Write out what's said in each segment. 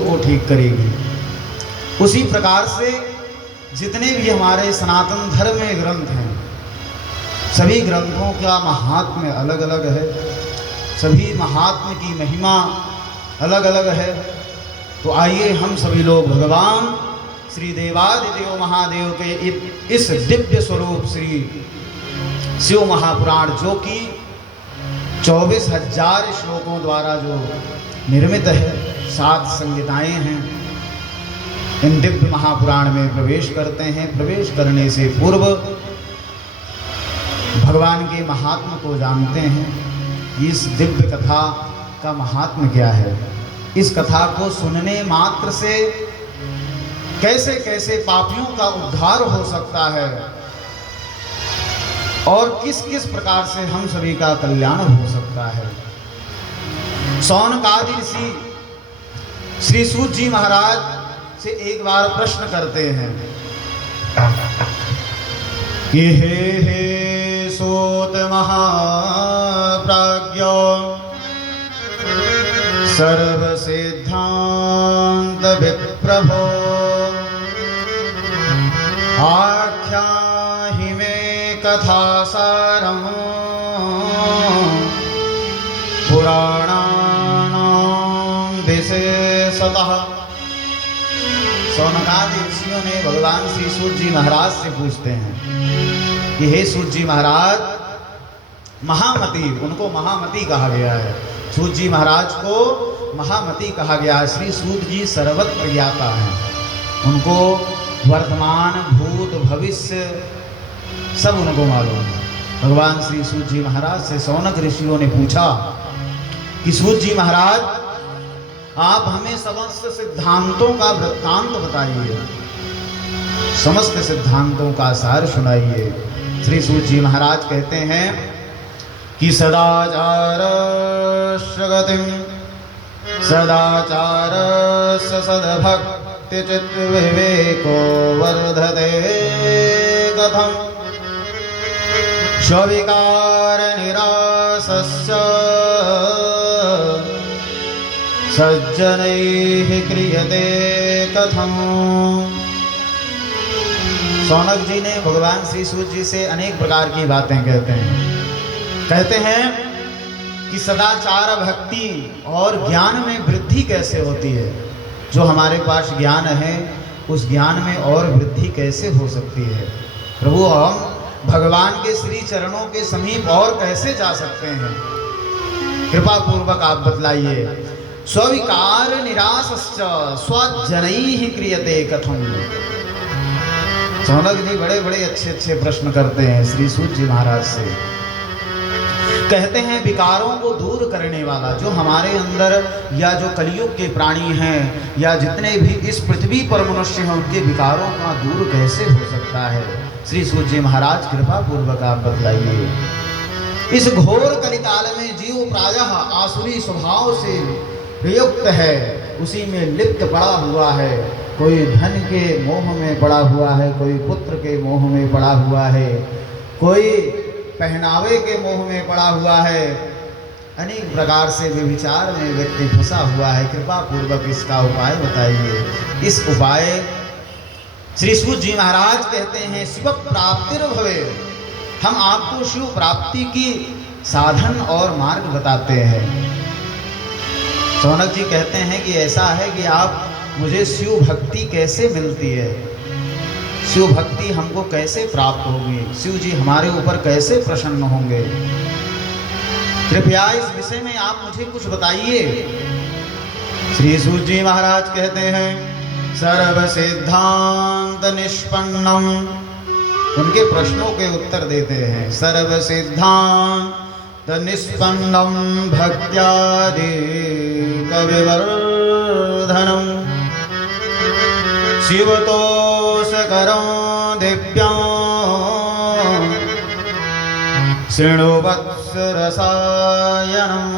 को ठीक करेगी। उसी प्रकार से जितने भी हमारे सनातन धर्म में ग्रंथ हैं, सभी ग्रंथों का महात्म्य अलग अलग है, सभी महात्म्य की महिमा अलग अलग है। तो आइए हम सभी लोग भगवान श्री देवादिदेव महादेव के इस दिव्य स्वरूप श्री शिव महापुराण, जो कि 24,000 श्लोकों द्वारा जो निर्मित है, 7 संहिताएं हैं, इन दिव्य महापुराण में प्रवेश करते हैं। प्रवेश करने से पूर्व भगवान के महात्म्य को जानते हैं। इस दिव्य कथा का महात्म्य क्या है, इस कथा को सुनने मात्र से कैसे कैसे पापियों का उद्धार हो सकता है और किस किस प्रकार से हम सभी का कल्याण हो सकता है। शौनकादि ऋषि श्री सूत जी महाराज से एक बार प्रश्न करते हैं कि हे सूत महाप्राज्ञो सर्व सिद्धांत विप्रभो आख्याहि मे कथा सारं पुराणानां विशेषतः। शौनकादि ऋषियों ने भगवान श्री सूत जी महाराज से पूछते हैं कि हे सूत जी महाराज, महामती, उनको महामती कहा गया है, सूत जी महाराज को महामती कहा गया है। श्री सूत जी सर्वत्र ज्ञाता हैं, उनको वर्तमान भूत भविष्य सब उनको मालूम है। भगवान श्री सूत जी महाराज से शौनक ऋषियों ने पूछा कि सूत जी महाराज, आप हमें समस्त सिद्धांतों का वृत्तांत बताइए, समस्त सिद्धांतों का सार सुनाइए। श्री सूत जी महाराज कहते हैं कि सदाचारस्य गतिं सदाचारस्य सद्भक्ति चित्त विवेको वर्धते कथं स्विकार निरासस्य सज्जनैः क्रियते कथं। शौनक जी ने भगवान श्री सूत जी से अनेक प्रकार की बातें कहते हैं कि सदाचार भक्ति और ज्ञान में वृद्धि कैसे होती है। जो हमारे पास ज्ञान है, उस ज्ञान में और वृद्धि कैसे हो सकती है। प्रभु, हम भगवान के श्री चरणों के समीप और कैसे जा सकते हैं, कृपा पूर्वक आप बतलाइए। स्विकार निरासश्च स्वजनैः क्रियते कथं। शौनक जी बड़े बड़े अच्छे अच्छे प्रश्न करते हैं श्री सूत जी महाराज से। कहते हैं विकारों को दूर करने वाला, जो हमारे अंदर या जो कलयुग के प्राणी हैं या जितने भी इस पृथ्वी पर मनुष्य हैं, उनके विकारों का दूर कैसे हो सकता है। श्री सूत जी महाराज कृपा पूर्वक आप बतलाइए। इस घोर कलिकाल में जीव प्रायः आसुरी स्वभाव से प्रयुक्त है, उसी में लिप्त पड़ा हुआ है। कोई धन के मोह में पड़ा हुआ है, कोई पुत्र के मोह में पड़ा हुआ है, कोई पहनावे के मोह में पड़ा हुआ है। अनेक प्रकार से व्यभिचार में व्यक्ति फंसा हुआ है। कृपा पूर्वक इसका उपाय बताइए। इस उपाय श्री सूत जी महाराज कहते हैं शिव प्राप्तिर्भवे। हम आपको शिव प्राप्ति की साधन और मार्ग बताते हैं। शौनक जी कहते हैं कि ऐसा है कि आप मुझे शिव भक्ति कैसे मिलती है, शिव भक्ति हमको कैसे प्राप्त होगी, शिव जी हमारे ऊपर कैसे प्रसन्न होंगे, कृपया इस विषय में आप मुझे कुछ बताइए। श्री सूत जी महाराज कहते हैं सर्व सिद्धांत निष्पन्नम। उनके प्रश्नों के उत्तर देते हैं। सर्व सिद्धांत निष्पन्नम भक्त्यादि कविवर्धनम शिवतोषकरं दिव्यां शृणुवत्स रसायनम।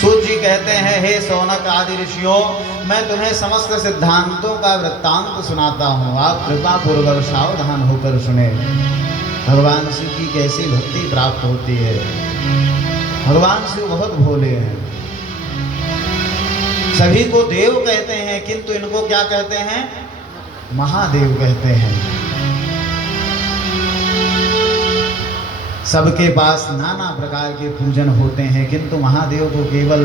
सूत जी कहते हैं हे शौनक आदि ऋषियों, मैं तुम्हें समस्त सिद्धांतों का वृत्तांत सुनाता हूँ, आप कृपा पूर्वक सावधान होकर सुने। भगवान शिव की कैसी भक्ति प्राप्त होती है। भगवान शिव बहुत भोले हैं। सभी को देव कहते हैं, किंतु इनको क्या कहते हैं? महादेव कहते हैं। सबके पास नाना प्रकार के पूजन होते हैं, किंतु महादेव को केवल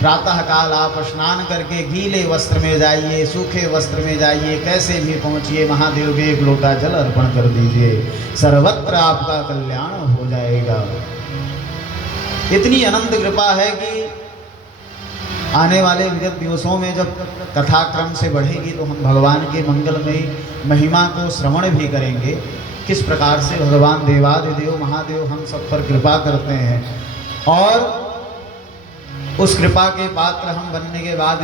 प्रातः काल आप स्नान करके गीले वस्त्र में जाइए, सूखे वस्त्र में जाइए, कैसे भी पहुंचिए, महादेव के एक लोटा जल अर्पण कर दीजिए, सर्वत्र आपका कल्याण हो जाएगा। इतनी अनंत कृपा है कि आने वाले विगत दिवसों में जब कथा क्रम से बढ़ेगी तो हम भगवान के मंगलमयी महिमा को श्रवण भी करेंगे, किस प्रकार से भगवान देवादिदेव महादेव हम सब पर कृपा करते हैं, और उस कृपा के पात्र हम बनने के बाद